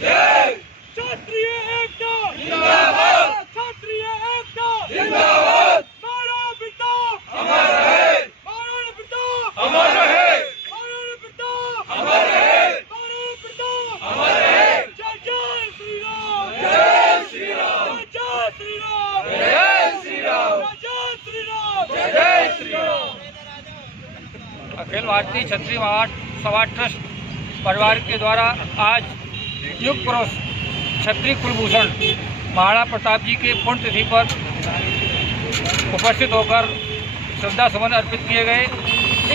जय। क्षत्रिय एकता जिंदाबाद, क्षत्रिय एकता जिंदाबाद। महाराणा प्रताप अमर रहे, महाराणा प्रताप अमर रहे, महाराणा प्रताप अमर रहे, महाराणा प्रताप अमर रहे। जय जय श्री राम, जय श्री राम, जय श्री राम, जय श्री राम, जय श्री राम, जय श्री राम। अखिल भारतीय क्षत्रिय महासभा ट्रस्ट परिवार के द्वारा आज युग पुरुष क्षत्रिय कुलभूषण महाराणा प्रताप जी के पुण्यतिथि पर उपस्थित होकर श्रद्धा सुमन अर्पित किए गए।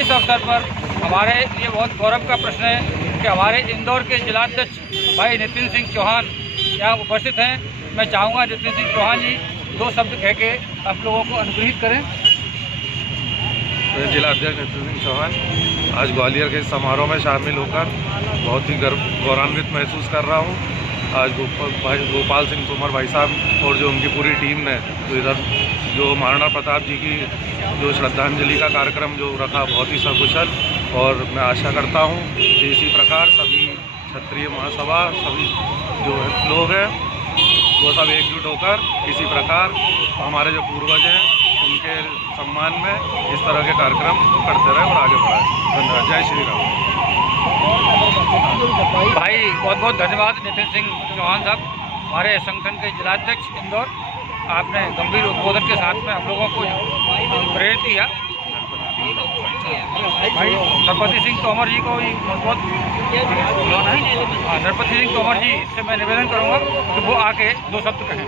इस अवसर पर हमारे लिए बहुत गौरव का प्रश्न है कि हमारे इंदौर के जिलाध्यक्ष भाई नितिन सिंह चौहान यहाँ उपस्थित हैं। मैं चाहूँगा नितिन सिंह चौहान जी दो शब्द कह के आप लोगों को अनुग्रहित करें। मैं जिलाध्यक्ष नितिन सिंह चौहान आज ग्वालियर के समारोह में शामिल होकर बहुत ही गौरवान्वित महसूस कर रहा हूँ। आज गोपाल सिंह तोमर भाई साहब और जो उनकी पूरी टीम ने तो इधर जो महाराणा प्रताप जी की जो श्रद्धांजलि का कार्यक्रम जो रखा बहुत ही सकुशल, और मैं आशा करता हूँ कि इसी प्रकार सभी क्षत्रिय महासभा सभी जो लोग हैं वो सब एकजुट होकर इसी प्रकार हमारे जो पूर्वज हैं उनके सम्मान में इस तरह के कार्यक्रम करते रहे और आगे बढ़ाएं। धन्यवाद। जय श्री राम। भाई बहुत बहुत धन्यवाद नितिन सिंह चौहान साहब, हमारे संगठन के जिलाध्यक्ष इंदौर। आपने गंभीर उद्बोधन के साथ में हम लोगों को प्रेरित किया। भाई नरपति सिंह तोमर जी को भी बहुत नरपति सिंह तोमर जी से मैं निवेदन करूंगा कि वो आके दो शब्द कहें।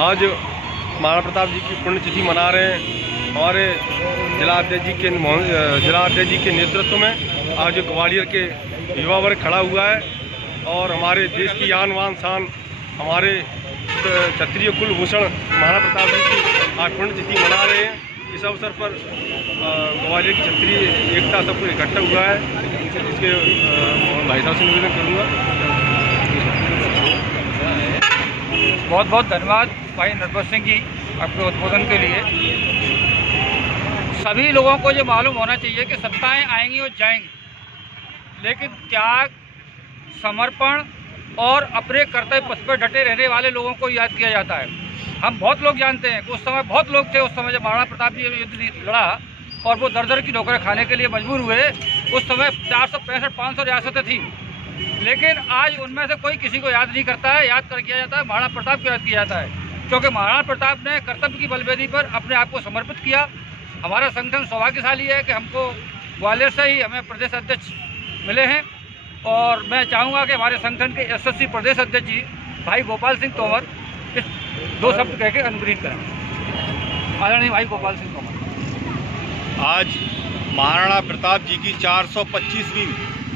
आज महाराणा प्रताप जी की पुण्यतिथि मना रहे हैं। हमारे जिलाध्यक्ष जी के नेतृत्व में आज ग्वालियर के युवा वर्ग खड़ा हुआ है और हमारे देश की आन बान शान हमारे क्षत्रिय कुलभूषण महाराणा प्रताप जी की आज पुण्यतिथि मना रहे हैं। इस अवसर पर ग्वालियर की क्षत्रिय एकता सबको इकट्ठा हुआ है। इसके भाई साहब से निवेदन करूँगा। बहुत बहुत धन्यवाद भाई नरपत सिंह जी आपके उद्बोधन के लिए। सभी लोगों को ये मालूम होना चाहिए कि सत्ताएं आएंगी और जाएंगी, लेकिन त्याग, समर्पण और अपने कर्तव्य पथ पर डटे रहने वाले लोगों को याद किया जाता है। हम बहुत लोग जानते हैं कि उस समय बहुत लोग थे, उस समय जब महाराणा प्रताप जी युद्ध लड़ा और वो दर दर की ठोकरें खाने के लिए मजबूर हुए। उस समय 465-500 रियासतें थी, लेकिन आज उनमें से कोई किसी को याद नहीं करता है। याद कर किया जाता है महाराणा प्रताप को याद किया जाता है, क्योंकि महाराणा प्रताप ने कर्तव्य की बलवेदी पर अपने आप को समर्पित किया। हमारा संगठन सौभाग्यशाली है कि हमको ग्वालियर से ही हमें प्रदेश अध्यक्ष मिले हैं, और मैं चाहूँगा कि हमारे संगठन के यशस्वी प्रदेश अध्यक्ष जी भाई गोपाल सिंह तोमर इस दो शब्द कह के अनुग्रहित करें। आदरणीय भाई गोपाल सिंह तोमर। आज महाराणा प्रताप जी की 425वीं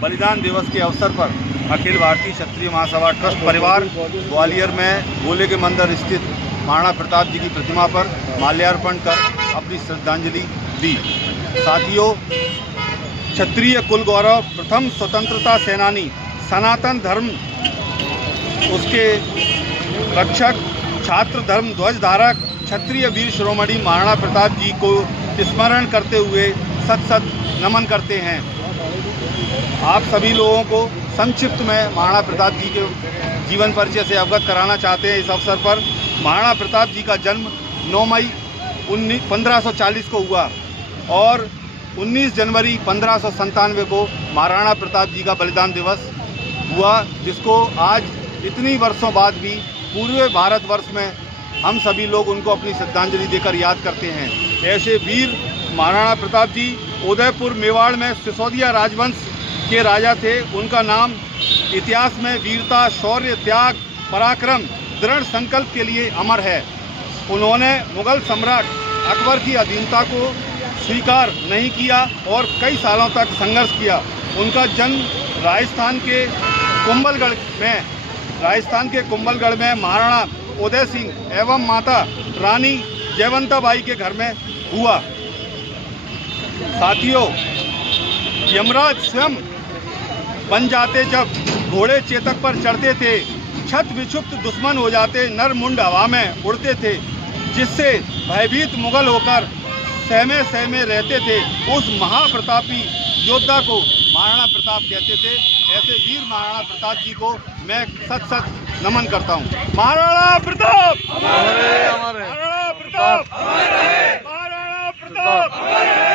बलिदान दिवस के अवसर पर अखिल भारतीय क्षत्रिय महासभा ट्रस्ट परिवार ग्वालियर में गोले के मंदिर स्थित महाराणा प्रताप जी की प्रतिमा पर माल्यार्पण कर अपनी श्रद्धांजलि दी। साथियों, क्षत्रिय कुल गौरव, प्रथम स्वतंत्रता सेनानी, सनातन धर्म उसके रक्षक, छात्र धर्म ध्वज धारक क्षत्रिय वीर शिरोमणि महाराणा प्रताप जी को स्मरण करते हुए सत सत नमन करते हैं। आप सभी लोगों को संक्षिप्त में महाराणा प्रताप जी के जीवन परिचय से अवगत कराना चाहते हैं। इस अवसर पर महाराणा प्रताप जी का जन्म 9 मई 1540 को हुआ और 19 जनवरी 1597 को महाराणा प्रताप जी का बलिदान दिवस हुआ, जिसको आज इतनी वर्षों बाद भी पूरे भारतवर्ष में हम सभी लोग उनको अपनी श्रद्धांजलि देकर याद करते हैं। ऐसे वीर महाराणा प्रताप जी उदयपुर मेवाड़ में सिसोदिया राजवंश के राजा थे। उनका नाम इतिहास में वीरता, शौर्य, त्याग, पराक्रम, दृढ़ संकल्प के लिए अमर है। उन्होंने मुगल सम्राट अकबर की अधीनता को स्वीकार नहीं किया और कई सालों तक संघर्ष किया। उनका जन्म राजस्थान के कुंभलगढ़ में महाराणा उदय सिंह एवं माता रानी जयवंताबाई के घर में हुआ। साथियों, यमराज स्वयं बन जाते जब घोड़े चेतक पर चढ़ते थे, छत विक्षुब्ध दुश्मन हो जाते, नर मुंड हवा में उड़ते थे, जिससे भयभीत मुगल होकर सहमे रहते थे। उस महाप्रतापी योद्धा को महाराणा प्रताप कहते थे। ऐसे वीर महाराणा प्रताप जी को मैं सच सच नमन करता हूँ। महाराणा प्रताप, महाराणा प्रताप, महाराणा प्रताप।